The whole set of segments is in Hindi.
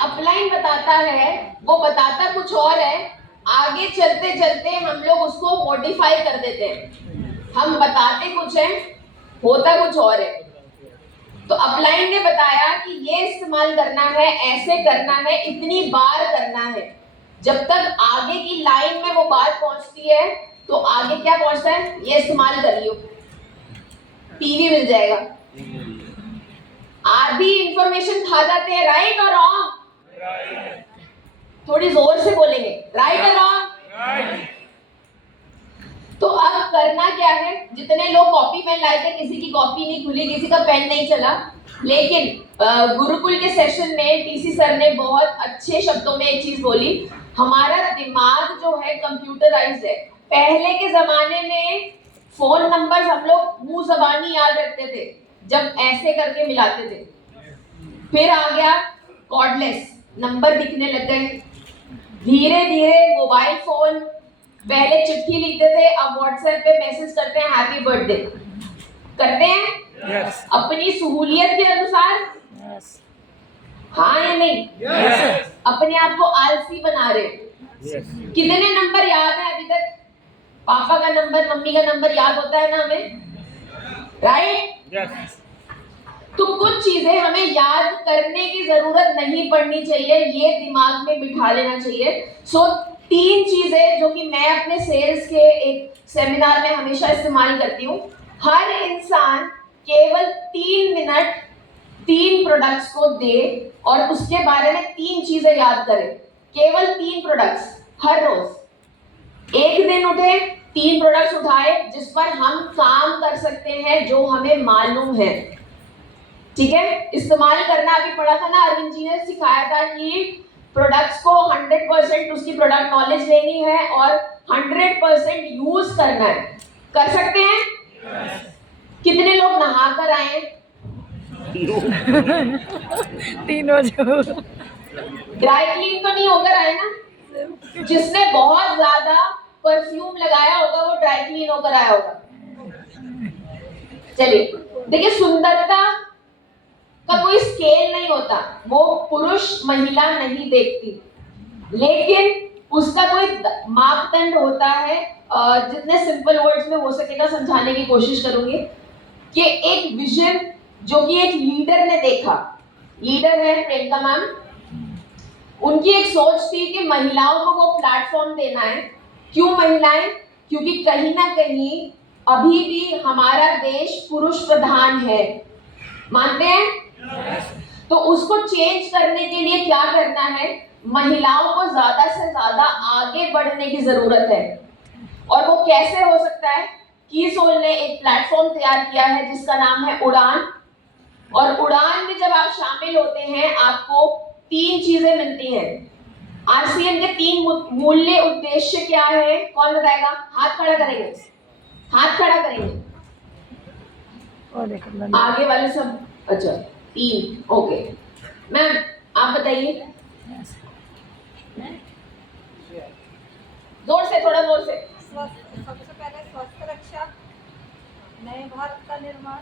अपलाइन बताता है वो बताता कुछ और है, आगे चलते चलते हम लोग उसको मॉडिफाई कर देते हैं। हम बताते कुछ है, होता कुछ और है। तो अपलाइन ने बताया कि ये इस्तेमाल करना है, ऐसे करना है, इतनी बार करना है। जब तक आगे की लाइन में वो बात पहुंचती है तो आगे क्या पहुंचता है, ये इस्तेमाल कर लियो, टीवी मिल जाएगा। आधी इंफॉर्मेशन खा जाते हैं, राइट और रॉन्ग? थोड़ी जोर से बोलेंगे, राइट और रॉन्ग? तो अब करना क्या है, जितने लोग कॉपी पेन लाए थे, किसी की कॉपी नहीं खुली, किसी का पेन नहीं चला, लेकिन गुरुकुल के सेशन में टीसी सर ने बहुत अच्छे शब्दों में एक चीज बोली, हमारा दिमाग जो है कंप्यूटराइज्ड है। पहले के जमाने में फोन नंबर हम लोग मुंह जबानी याद रखते थे, जब ऐसे करके मिलाते थे। फिर आ गया कॉर्डलेस, नंबर दिखने लग गए। धीरे धीरे मोबाइल फोन, पहले चिट्ठी लिखते थे, अब व्हाट्सएप पे मैसेज करते हैं हैप्पी बर्थडे, करते हैं yes. अपनी सहूलियत के अनुसार yes. हाँ या नहीं yes. अपने आप को आलसी बना रहे yes. कितने नंबर याद है अभी तक? पापा का नंबर, मम्मी का नंबर याद होता है ना हमें, राइट yes. तो कुछ चीजें हमें याद करने की जरूरत नहीं पड़नी चाहिए, ये दिमाग में बिठा लेना चाहिए। सो 3 चीजें जो कि मैं अपने सेल्स के एक सेमिनार में हमेशा इस्तेमाल करती हूँ। हर इंसान केवल 3 मिनट 3 प्रोडक्ट्स को दे और उसके बारे में 3 चीजें याद करे, केवल 3 प्रोडक्ट्स हर रोज। एक दिन उठे, 3 प्रोडक्ट्स उठाए जिस पर हम काम कर सकते हैं, जो हमें मालूम है, ठीक है। इस्तेमाल करना अभी पढ़ा था ना, अरविंद जी ने सिखाया था कि प्रोडक्ट्स को 100% उसकी प्रोडक्ट नॉलेज लेनी है और 100% यूज करना है। कर सकते हैं yes. कितने लोग नहा कर आए? तीनों जो ड्राई क्लीन तो नहीं होकर आए ना? जिसने बहुत ज्यादा परफ्यूम लगाया होगा वो ड्राई क्लीन होकर आया होगा। चलिए देखिए, सुंदरता का कोई स्केल नहीं होता, वो पुरुष महिला नहीं देखती, लेकिन उसका कोई मापदंड होता है। जितने सिंपल वर्ड्स में हो सकेगा समझाने की कोशिश करूंगी कि एक विजन जो कि एक लीडर ने देखा, लीडर है प्रियंका मैम, उनकी एक सोच थी कि महिलाओं को वो प्लेटफॉर्म देना है। क्यों महिलाएं? क्योंकि कहीं ना कहीं अभी भी हमारा देश पुरुष प्रधान है, मानते हैं yes. तो उसको चेंज करने के लिए क्या करना है, महिलाओं को ज्यादा से ज्यादा आगे बढ़ने की जरूरत है। और वो कैसे हो सकता है? कीसोल ने एक प्लेटफॉर्म तैयार किया है जिसका नाम है उड़ान। और उड़ान में जब आप शामिल होते हैं आपको 3 चीजें मिलती हैं। आरसीएम के 3 मूल्य उद्देश्य क्या है, कौन बताएगा? हाथ खड़ा करेंगे, हाथ खड़ा करेंगे, आगे वाले सब। अच्छा 3, ओके मैम आप बताइए जोर से, थोड़ा जोर से। सबसे पहले स्वास्थ्य रक्षा, नए भारत का निर्माण,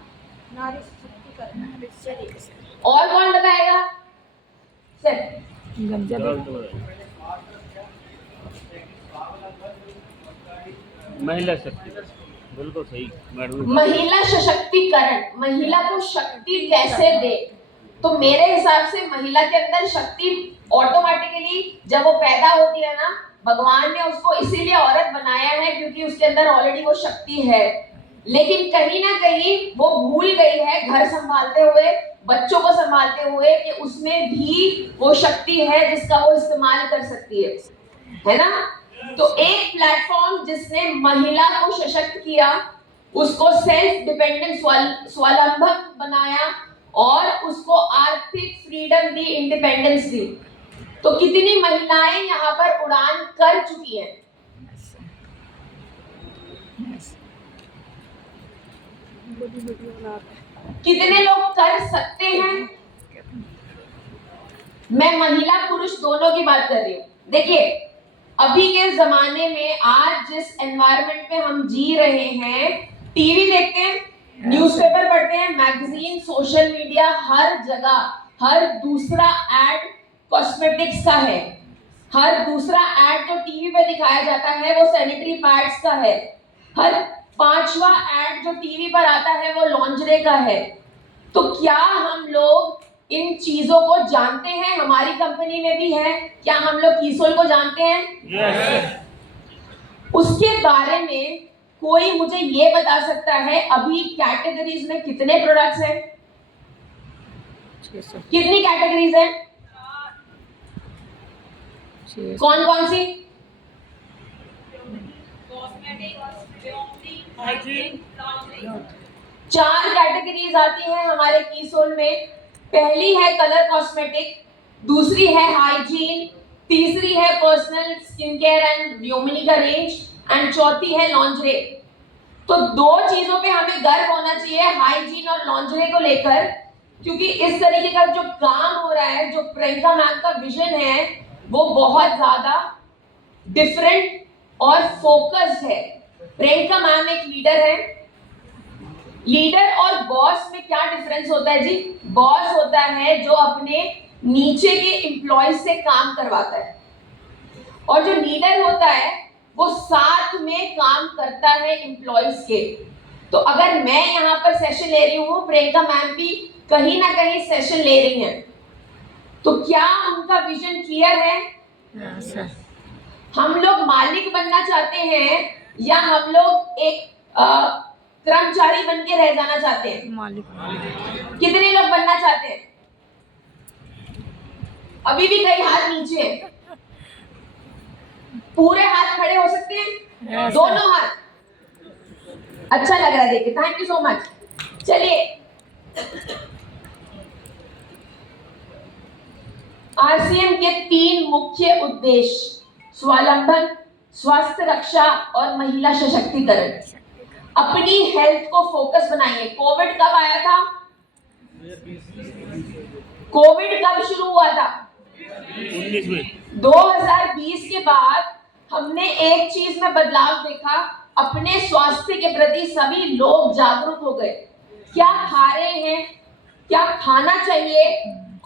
नारी सशक्तिकरण। और कौन बताएगा सर? महिला शक्ति, बिल्कुल सही मैडम। महिला सशक्तिकरण, महिला को शक्ति कैसे दे? तो मेरे हिसाब से महिला के अंदर शक्ति ऑटोमेटिकली जब वो पैदा होती है ना, भगवान ने उसको इसीलिए औरत बनाया है क्योंकि उसके अंदर ऑलरेडी वो शक्ति है। लेकिन कहीं ना कहीं वो भूल गई है घर संभालते हुए, बच्चों को संभालते हुए, कि उसमें भी वो शक्ति है जिसका वो इस्तेमाल कर सकती है ना। तो एक प्लेटफॉर्म जिसने महिला को सशक्त किया, उसको सेल्फ डिपेंडेंट स्वावलंबन बनाया और उसको आर्थिक फ्रीडम दी, इंडिपेंडेंस दी। तो कितनी महिलाएं यहाँ पर उड़ान कर चुकी हैं? कितने लोग कर सकते हैं? मैं महिला पुरुष दोनों की बात कर रही हूँ। देखिए अभी के जमाने में आज जिस एनवायरनमेंट में हम जी रहे हैं, टीवी देखते हैं, न्यूज़पेपर पढ़ते हैं, मैगजीन, सोशल मीडिया, हर जगह हर दूसरा एड कॉस्मेटिक्स का है, हर दूसरा एड जो टीवी पे दिखाया जाता है वो सैनिटरी पैड्स का है, हर पांचवा एड जो टीवी पर आता है वो लॉन्जरे का है। तो क्या हम लोग इन चीजों को जानते हैं? हमारी कंपनी में भी है। क्या हम लोग कीसोल को जानते हैं? यस। उसके बारे में कोई मुझे ये बता सकता है अभी कैटेगरीज में कितने प्रोडक्ट्स हैं? कितनी कैटेगरीज हैं? कौन कौन सी? चार कैटेगरीज आती हैं हमारे कीसोल में। पहली है कलर कॉस्मेटिक, दूसरी है हाइजीन, तीसरी है पर्सनल स्किन केयर एंड व्योमिनी का रेंज, एंड चौथी है लॉन्जरे। तो दो चीजों पे हमें गर्व होना चाहिए, हाइजीन और लॉन्जरे को लेकर, क्योंकि इस तरीके का जो काम हो रहा है, जो प्रियंका मैम का विजन है, वो बहुत ज्यादा डिफरेंट और फोकस्ड है। प्रियंका मैम एक लीडर है। लीडर और बॉस में क्या डिफरेंस होता है जी? बॉस होता है जो अपने नीचे के एम्प्लॉयज से काम करवाता है, और जो लीडर होता है वो साथ में काम करता है एम्प्लॉयज के। तो अगर मैं यहाँ पर सेशन ले रही हूँ, प्रियंका मैम भी कहीं ना कहीं सेशन ले रही हैं, तो क्या उनका विजन क्लियर है? हम लोग मालिक बनना चाहते हैं या हम लोग एक कर्मचारी बन के रह जाना चाहते हैं? मालिक। कितने लोग बनना चाहते हैं? अभी भी कई हाथ नीचे हैं। पूरे हाथ खड़े हो सकते हैं? दोनों हाथ। अच्छा लग रहा है देखिए, थैंक यू सो मच। चलिए, आरसीएम के 3 मुख्य उद्देश्य: स्वावलंबन, स्वास्थ्य रक्षा और महिला सशक्तिकरण। अपनी हेल्थ को फोकस बनाइए। कोविड कब आया था? कोविड कब शुरू हुआ था? 19 में। 2020 के बाद हमने एक चीज में बदलाव देखा, अपने स्वास्थ्य के प्रति सभी लोग जागरूक हो गए। क्या खा रहे हैं, क्या खाना चाहिए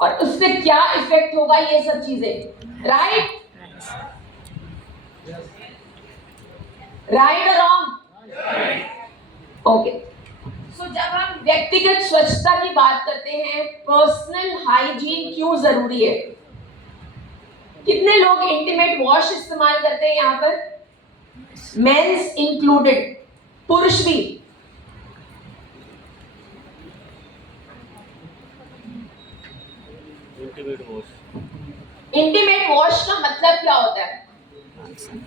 और उससे क्या इफेक्ट होगा, ये सब चीजें। राइट और रॉन्ग? ओके। सो जब हम व्यक्तिगत स्वच्छता की बात करते हैं, पर्सनल हाइजीन क्यों जरूरी है? कितने लोग इंटीमेट वॉश इस्तेमाल करते हैं यहाँ पर? मेंस इंक्लूडेड, पुरुष भी। इंटीमेट वॉश का मतलब क्या होता है?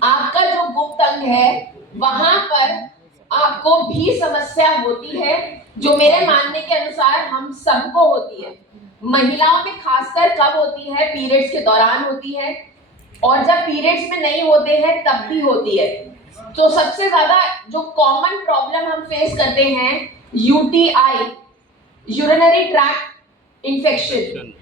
आपका जो गुप्त अंग है वहां पर आपको भी समस्या होती है, जो मेरे मानने के अनुसार हम सबको होती है। महिलाओं में खासकर कब होती है? पीरियड्स के दौरान होती है, और जब पीरियड्स में नहीं होते हैं तब भी होती है। तो सबसे ज्यादा जो कॉमन प्रॉब्लम हम फेस करते हैं, यूटीआई, यूरिनरी ट्रैक्ट इन्फेक्शन,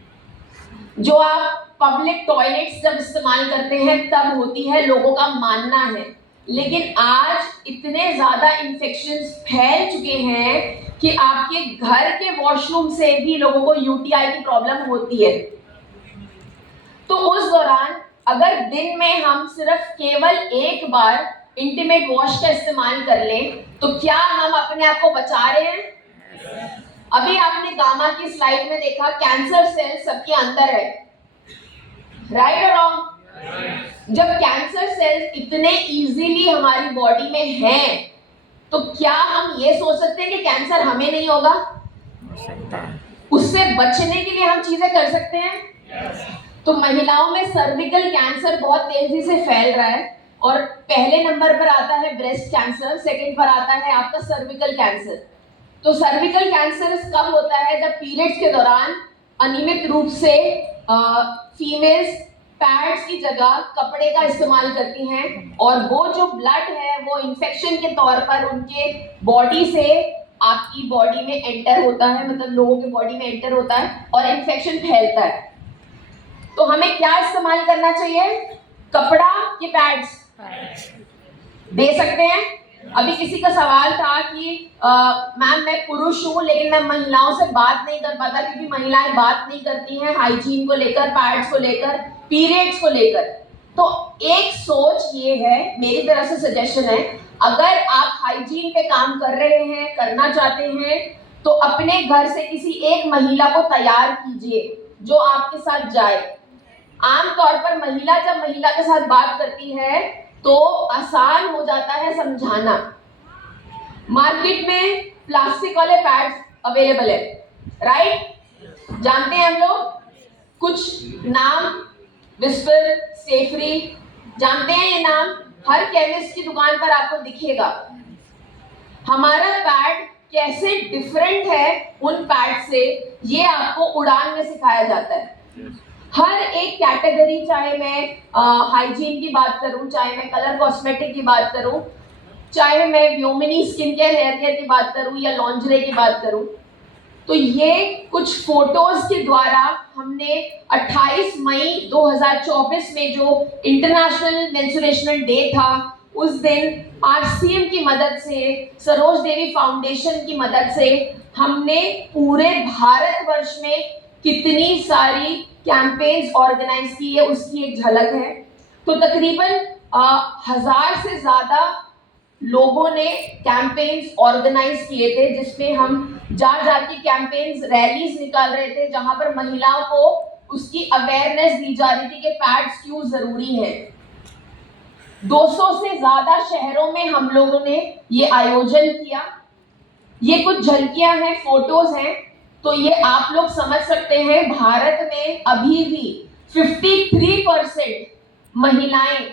जो आप पब्लिक टॉयलेट्स जब इस्तेमाल करते हैं तब होती है, लोगों का मानना है। लेकिन आज इतने ज्यादा इन्फेक्शंस फैल चुके हैं कि आपके घर के वॉशरूम से भी लोगों को यूटीआई की प्रॉब्लम होती है। तो उस दौरान अगर दिन में हम सिर्फ केवल एक बार इंटीमेट वॉश का इस्तेमाल कर लें, तो क्या हम अपने आप को बचा रहे हैं? अभी आपने गामा की स्लाइड में देखा, कैंसर सेल सबके अंदर है। राइट और रॉन्ग? जब कैंसर सेल्स इतने इजीली हमारी बॉडी में हैं, तो क्या हम ये सोच सकते हैं कि कैंसर हमें नहीं होगा? उससे बचने के लिए हम चीजें कर सकते हैं। तो महिलाओं में सर्विकल कैंसर बहुत तेजी से फैल रहा है, और पहले नंबर पर आता है ब्रेस्ट कैंसर, सेकंड पर आता है आपका सर्विकल कैंसर। तो सर्विकल कैंसर कब होता है? जब पीरियड्स के दौरान अनियमित रूप से फीमेल्स पैड्स की जगह कपड़े का इस्तेमाल करती हैं, और वो जो ब्लड है वो इन्फेक्शन के तौर पर उनके बॉडी से आपकी बॉडी में एंटर होता है, मतलब लोगों के बॉडी में एंटर होता है और इन्फेक्शन फैलता है। तो हमें क्या इस्तेमाल करना चाहिए? कपड़ा कि पैड्स? दे सकते हैं? अभी किसी का सवाल था कि मैम मैं पुरुष हूँ लेकिन मैं महिलाओं से बात नहीं कर पाता क्योंकि महिलाएं बात नहीं करती हैं हाइजीन को लेकर, पैड्स को लेकर, पीरियड्स को लेकर। तो एक सोच ये है, मेरी तरफ से सजेशन है, अगर आप हाइजीन पे काम कर रहे हैं, करना चाहते हैं, तो अपने घर से किसी एक महिला को तैयार कीजिए जो आपके साथ जाए। आमतौर पर महिला जब महिला के साथ बात करती है तो आसान हो जाता है समझाना। मार्केट में प्लास्टिक वाले पैड्स अवेलेबल है, राइट? जानते हैं हम लोग कुछ नाम, विस्पर, स्टेफ्री, जानते हैं ये नाम? हर केमिस्ट की दुकान पर आपको दिखेगा। हमारा पैड कैसे डिफरेंट है उन पैड से, ये आपको उड़ान में सिखाया जाता है। हर एक कैटेगरी, चाहे मैं हाइजीन की बात करूं, चाहे मैं कलर कॉस्मेटिक की बात करूं, चाहे मैं व्योमिनी स्किन केयर, हेयर केयर की बात करूं या लॉन्जरे की बात करूं, तो ये कुछ फोटोज के द्वारा हमने 28 मई 2024 में जो इंटरनेशनल मेंस्ट्रुएशनल डे था, उस दिन आरसीएम की मदद से, सरोज देवी फाउंडेशन की मदद से हमने पूरे भारतवर्ष में कितनी सारी कैंपेन्स ऑर्गेनाइज की है उसकी एक झलक है। तो तकरीबन 1000 से ज्यादा लोगों ने कैंपेन्स ऑर्गेनाइज किए थे, जिसमें हम जाके कैंपेन्स, रैलीज निकाल रहे थे जहां पर महिलाओं को उसकी अवेयरनेस दी जा रही थी कि पैड्स क्यों जरूरी है। 200 से ज्यादा शहरों में हम लोगों ने ये आयोजन किया। ये कुछ झलकियां हैं, फोटोज हैं, तो ये आप लोग समझ सकते हैं भारत में अभी भी 53% महिलाएं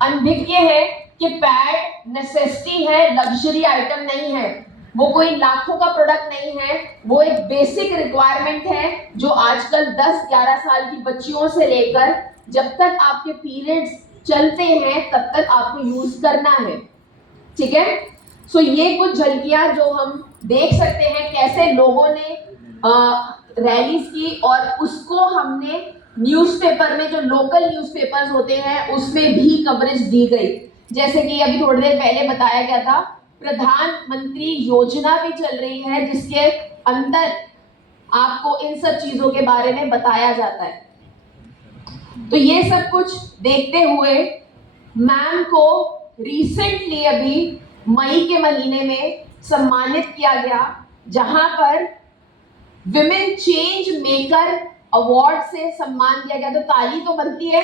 अनभिज्ञ है कि पैड नेसेसिटी है, लग्जरी आइटम नहीं है, वो कोई लाखों का प्रोडक्ट नहीं है, वो एक बेसिक रिक्वायरमेंट है जो आजकल 10-11 साल की बच्चियों से लेकर जब तक आपके पीरियड्स चलते हैं तब तक आपको यूज करना है, ठीक है? सो ये कुछ झलकियां जो हम देख सकते हैं कैसे लोगों ने रैलीज की और उसको हमने न्यूज़पेपर में, जो लोकल न्यूज़पेपर्स होते हैं उसमें भी कवरेज दी गई। जैसे कि अभी थोड़ी देर पहले बताया गया था, प्रधानमंत्री योजना भी चल रही है जिसके अंदर आपको इन सब चीजों के बारे में बताया जाता है। तो ये सब कुछ देखते हुए मैम को रिसेंटली अभी मई के महीने में सम्मानित किया गया, जहां पर विमेन चेंज मेकर अवार्ड से सम्मान दिया गया। तो ताली तो बनती है।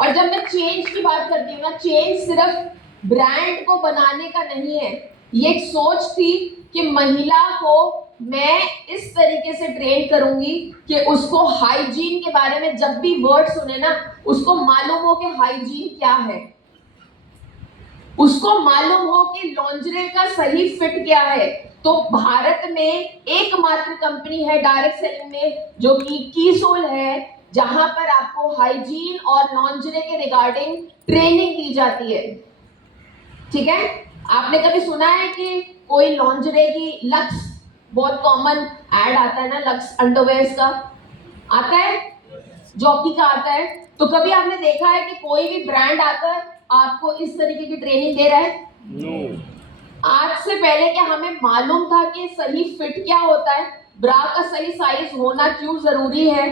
और जब मैं चेंज की बात करती हूँ ना, चेंज सिर्फ ब्रांड को बनाने का नहीं है, ये एक सोच थी कि महिला को मैं इस तरीके से ट्रेन करूंगी कि उसको हाइजीन के बारे में जब भी वर्ड सुने ना, उसको मालूम हो कि हाइजीन क्या है, उसको मालूम हो कि लॉन्जरे का सही फिट क्या है। तो भारत में एकमात्र कंपनी है डायरेक्ट सेलिंग में जो कि कीसोल है, जहां पर आपको हाइजीन और लॉन्जरे के रिगार्डिंग ट्रेनिंग दी जाती है, ठीक है? आपने कभी सुना है कि कोई लॉन्जरे की, लक्स बहुत कॉमन ऐड आता है ना, लक्स अंडरवेयर्स का आता है, जॉकी का आता है, तो कभी आपने देखा है कि कोई भी ब्रांड आकर आपको इस तरीके की ट्रेनिंग दे रहा है? No. आज से पहले क्या हमें मालूम था कि सही फिट क्या होता है, ब्रा का सही साइज होना क्यों जरूरी है?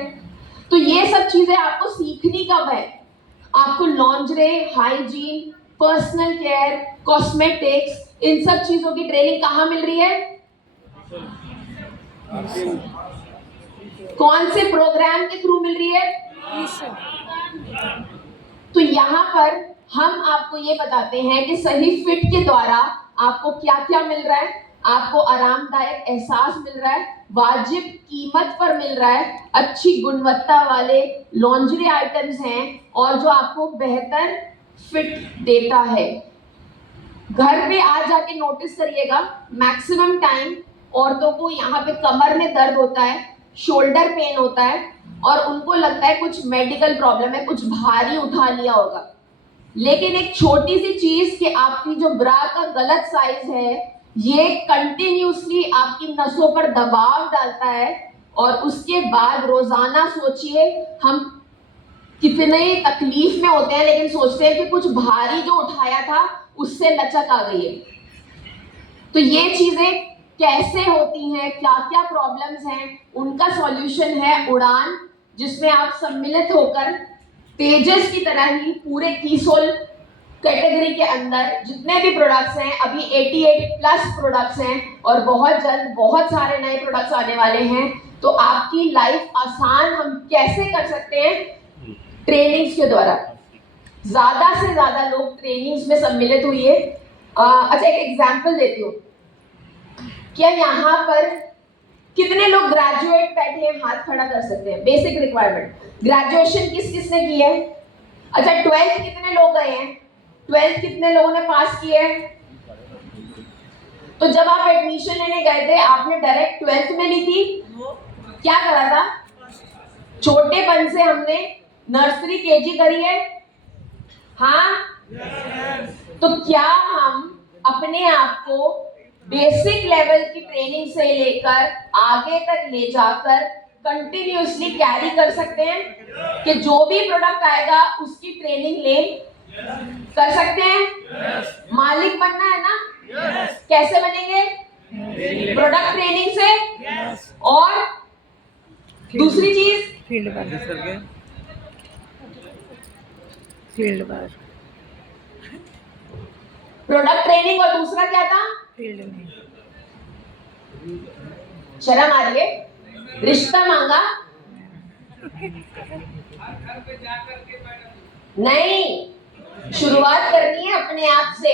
तो ये सब चीजें आपको सीखनी कब है? आपको lingerie, hygiene, personal care, cosmetics, इन सब चीजों की ट्रेनिंग कहाँ मिल रही है? कौन से प्रोग्राम के थ्रू मिल रही है? तो यहाँ पर हम आपको ये बताते हैं कि सही फिट के द्वारा आपको क्या क्या मिल रहा है। आपको आरामदायक एहसास मिल रहा है, वाजिब कीमत पर मिल रहा है, अच्छी गुणवत्ता वाले लॉन्जरी आइटम्स हैं और जो आपको बेहतर फिट देता है। घर पे आ जाके नोटिस करिएगा, मैक्सिमम टाइम औरतों को यहाँ पे कमर में दर्द होता है, शोल्डर पेन होता है और उनको लगता है कुछ मेडिकल प्रॉब्लम है, कुछ भारी उठा लिया होगा। लेकिन एक छोटी सी चीज कि आपकी जो ब्रा का गलत साइज है, ये कंटिन्यूसली आपकी नसों पर दबाव डालता है और उसके बाद रोजाना सोचिए हम कितने तकलीफ में होते हैं, लेकिन सोचते हैं कि कुछ भारी जो उठाया था उससे लचक आ गई है। तो ये चीजें कैसे होती हैं, क्या क्या प्रॉब्लम्स हैं, उनका सॉल्यूशन है उड़ान, जिसमें आप सम्मिलित होकर तेजस की तरह ही पूरे कीसोल कैटेगरी के अंदर जितने भी प्रोडक्ट्स हैं, अभी 88 प्लस प्रोडक्ट्स हैं और बहुत जल्द बहुत सारे नए प्रोडक्ट्स आने वाले हैं। तो आपकी लाइफ आसान हम कैसे कर सकते हैं? ट्रेनिंग्स के द्वारा। ज्यादा से ज्यादा लोग ट्रेनिंग्स में सम्मिलित हुए। अच्छा, एक एग्जांपल देती हूँ। क्या यहाँ पर कितने लोग ग्रेजुएट बैठे हैं? हाथ खड़ा कर सकते हैं। बेसिक रिक्वायरमेंट, ग्रेजुएशन किस किसने की है? अच्छा, 12th कितने लोग गए हैं? 12th कितने लोगों ने पास किए हैं? तो जब आप एडमिशन लेने गए थे, आपने डायरेक्ट 12th में ली थी? क्या करा था? छोटेपन से हमने नर्सरी केजी करी है। हाँ, तो क्या हम अपने आप को बेसिक लेवल की ट्रेनिंग से लेकर आगे तक ले जाकर कंटिन्यूअसली कैरी कर सकते हैं कि जो भी प्रोडक्ट आएगा उसकी ट्रेनिंग ले कर सकते हैं? मालिक बनना है ना? कैसे बनेंगे? प्रोडक्ट ट्रेनिंग से। और दूसरी चीज फील्ड पर प्रोडक्ट ट्रेनिंग, और दूसरा क्या था? फील्ड में शर्म आ रही है? रिश्ता मांगा नहीं, शुरुआत करनी है अपने आप से,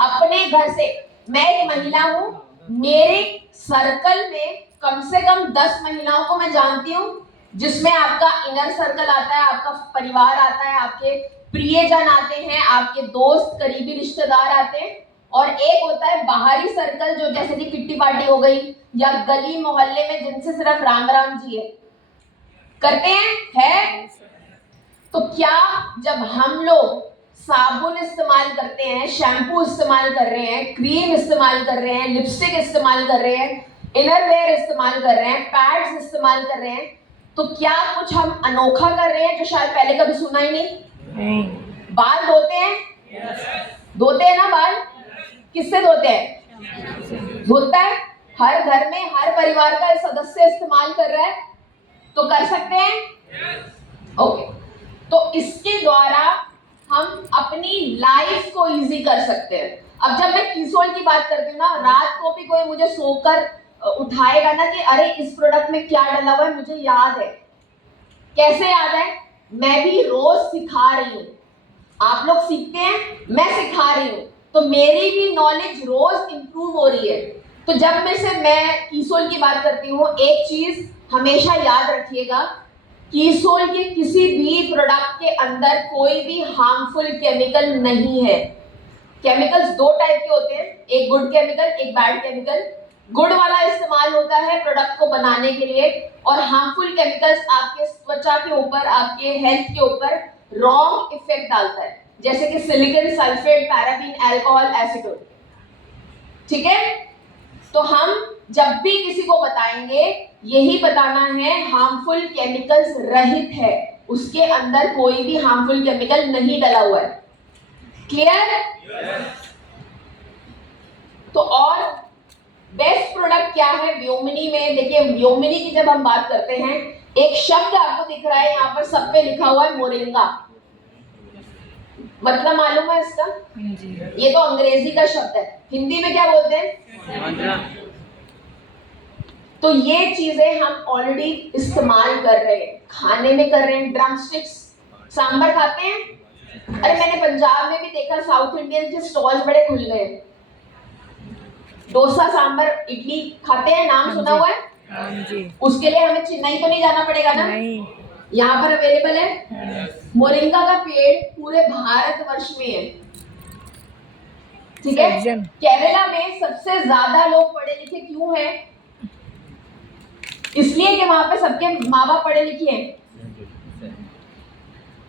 अपने घर से। मैं एक महिला हूँ, मेरे सर्कल में कम से कम 10 महिलाओं को मैं जानती हूँ, जिसमें आपका इनर सर्कल आता है, आपका परिवार आता है, आपके प्रियजन आते हैं, आपके दोस्त करीबी रिश्तेदार आते हैं, और एक होता है बाहरी सर्कल, जो जैसे कि किट्टी पार्टी हो गई या गली मोहल्ले में जिनसे सिर्फ राम राम जी है करते हैं, है? तो क्या जब हम लोग साबुन इस्तेमाल करते हैं, शैम्पू इस्तेमाल कर रहे हैं, क्रीम इस्तेमाल कर रहे हैं, लिपस्टिक इस्तेमाल कर रहे हैं, इनरवेयर इस्तेमाल कर रहे हैं, पैड्स इस्तेमाल कर रहे हैं, तो क्या कुछ हम अनोखा कर रहे हैं जो शायद पहले कभी सुना ही नहीं? बाल धोते हैं? धोते हैं ना बाल? किससे धोते हैं? धोता है हर घर में, हर परिवार का सदस्य इस्तेमाल कर रहा है, तो कर सकते हैं। ओके, तो इसके द्वारा हम अपनी लाइफ को इजी कर सकते हैं। अब जब मैं कीसोल की बात करती हूँ ना, रात को भी कोई मुझे सोकर उठाएगा ना कि अरे इस प्रोडक्ट में क्या डला हुआ है, मुझे याद है। कैसे याद है? मैं भी रोज सिखा रही हूँ। आप लोग सीखते हैं, मैं सिखा रही हूँ, तो मेरी भी नॉलेज रोज इंप्रूव हो रही है। तो जब मैं कीसोल की बात करती हूँ, एक चीज हमेशा याद रखिएगा, कीसोल के किसी भी प्रोडक्ट के अंदर कोई भी हार्मफुल केमिकल नहीं है। केमिकल्स 2 टाइप के होते हैं, एक गुड केमिकल, एक बैड केमिकल। गुड वाला इस्तेमाल होता है प्रोडक्ट को बनाने के लिए, और हार्मफुल केमिकल्स आपके त्वचा के ऊपर, आपके हेल्थ के ऊपर रॉन्ग इफेक्ट डालता है, जैसे कि silicon sulphate, paraben, alcohol, acetone. ठीक है? तो हम जब भी किसी को बताएंगे, यही बताना है हार्मफुल केमिकल्स रहित है, उसके अंदर कोई भी हार्मफुल केमिकल नहीं डला हुआ है। क्लियर? तो और बेस्ट प्रोडक्ट क्या है व्योमिनी में? देखिए, व्योमिनी की जब हम बात करते हैं, एक शब्द आपको दिख रहा है यहाँ पर, सब पे लिखा हुआ है मोरिंगा। मतलब मालूम है इसका? ये तो अंग्रेजी का शब्द है, हिंदी में क्या बोलते हैं? तो ये चीजें हम ऑलरेडी इस्तेमाल कर रहे हैं, खाने में कर रहे हैं। ड्रम स्टिक्स, सांबर खाते हैं? अरे मैंने पंजाब में भी देखा, साउथ इंडियन के स्टॉल्स बड़े खुल गए। डोसा, सांबर, इडली खाते हैं, नाम सुना हुआ है? उसके लिए हमें चेन्नई तो नहीं जाना पड़ेगा ना, यहाँ पर अवेलेबल है। मोरिंगा का पेड़ पूरे भारतवर्ष में है। ठीक है? केरला में सबसे ज्यादा लोग पढ़े लिखे क्यों हैं? इसलिए कि वहां पे सबके माँ बाप पढ़े लिखे हैं।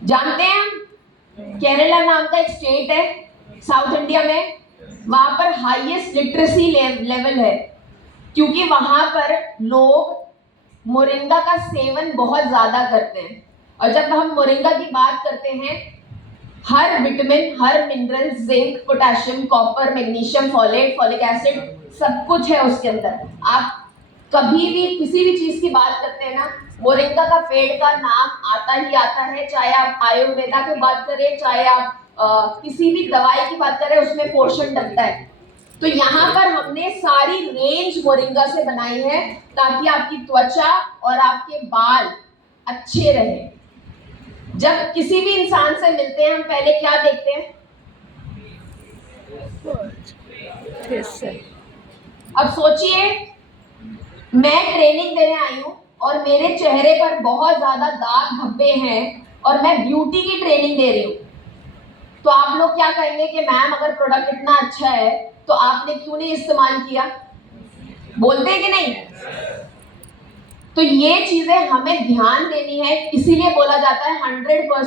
जानते हैं? केरला नाम का एक स्टेट है साउथ इंडिया में, वहां पर हाईएस्ट लिटरेसी लेवल है, क्योंकि वहां पर लोग मोरिंगा का सेवन बहुत ज्यादा करते हैं। और जब हम मोरिंगा की बात करते हैं, हर विटामिन, हर mineral, zinc, potassium, copper, magnesium, folate, folic acid, सब कुछ है उसके अंदर। आप कभी भी किसी भी चीज की बात करते हैं ना, मोरिंगा का पेड़ का नाम आता ही आता है। चाहे आप आयुर्वेदा की बात करें, चाहे आप किसी भी दवाई की बात करें, उसमें पोषण डलता है। तो यहाँ पर हमने सारी रेंज मोरिंगा से बनाई है ताकि आपकी त्वचा और आपके बाल अच्छे रहे। जब किसी भी इंसान से मिलते हैं, हम पहले क्या देखते हैं? फेस से अब सोचिए, मैं ट्रेनिंग देने आई हूँ और मेरे चेहरे पर बहुत ज्यादा दाग धब्बे हैं और मैं ब्यूटी की ट्रेनिंग दे रही हूँ, तो आप लोग क्या कहेंगे कि मैम अगर प्रोडक्ट इतना अच्छा है तो आपने क्यों नहीं इस्तेमाल किया? बोलते हैं कि नहीं? तो ये चीजें हमें ध्यान देनी है, इसीलिए बोला जाता है 100%